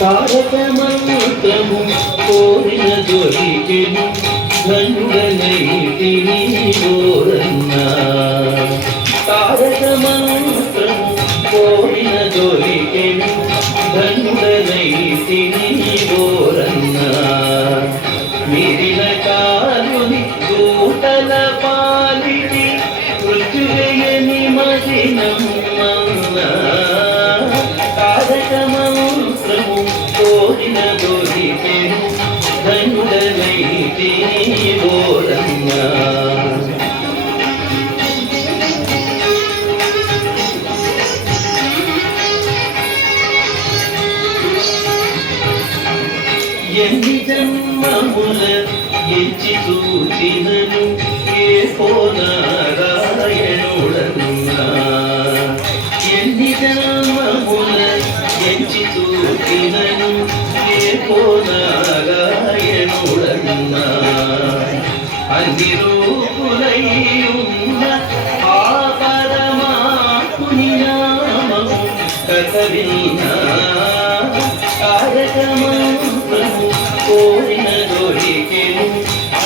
తారక మంత్రము కోరిన దొరికెను ధనుడనైతిని ఓరన్నా. తారక మంత్రము కోరిన దొరికెను ధనుడనైతిని ఓరన్నా. మిరిన కాలుని దూతల పాలిటి మృత్యువేయని మదినమ్మన్నా. తారక మంత్రము కోరిన దొరికెను ధనుడనైతిని ఓరన్నా. ఎన్ని జన్మముల ఎంచి చూచినను ఏ నారాయణుడన్నా. ఎన్ని జన్మముల ఎంచి చూచినను ఏ నారాయణుడన్నా. అన్ని రూపులై ఉన్న ఆ పరమాత్ముని నామము కథవిన్నా. తారక మంత్రము కోరిన దొరికెను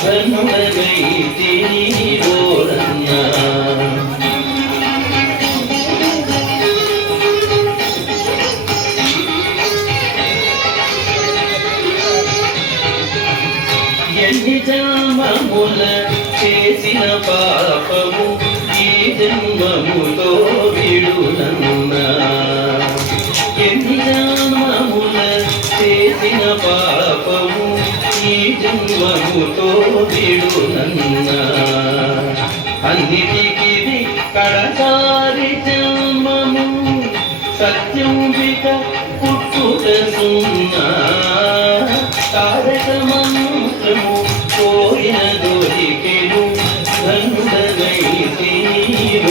ధనుడనైతిని ఓరన్నా. ఎన్ని జన్మముల చేసిన పాపము ఈ జన్మముతో విడునన్నా. ఎన్ని జన్మముల చేసిన పాపము ఈ జన్మముతో విడునన్నా. అన్నిటికి కడసారి జన్మము సత్యం విక పుట్టుక సున్నా. తారక మంత్రము కోరిన దొరికెను ధనుడనైతిని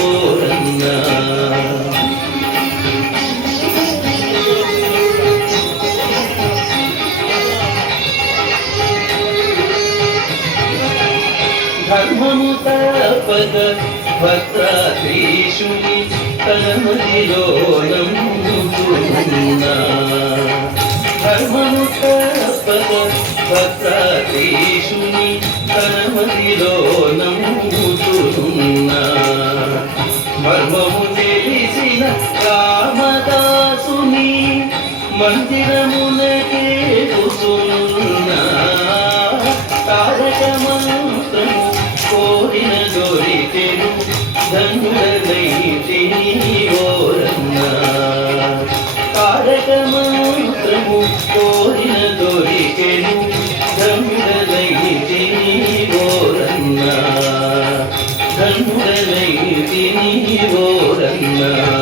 ఓరన్నా. ధర్మము తపక భద్రాద్రీషుని తనమదిలో నమ్ముతున్నా. ధర్మము తపక భద్రాద్రీషుని తనమదిలో నమ్ముతున్నా. మర్మము తెలిసిన రామదాసుని మందిరమునకే కూసున్నా. తారక మంత్రము కోరిన దొరికెను ధనుడనైతిని ఓరన్నా. తారక మంత్రము కోరిన దొరికెను ధనుడనైతిని ఓరన్నా. ధనుడనైతిని ఓరన్నా.